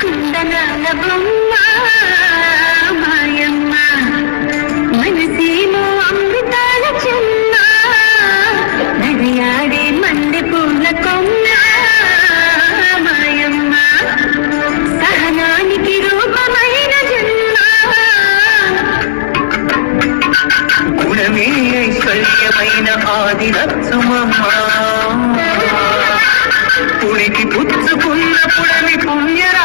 కుందనాల బొమ్మ మాయమ్మ మనసేమో అమృతాల చెమ్మ నడియాడే మంది పూల కొమ్మ మాయమ్మ సహనానికి రూపమైన జన్మ గుణమే ఐశ్వర్యమైన ఆది రత్సుమమ్మ పులికి పుచ్చుకున్న పుడమి పుణ్యరా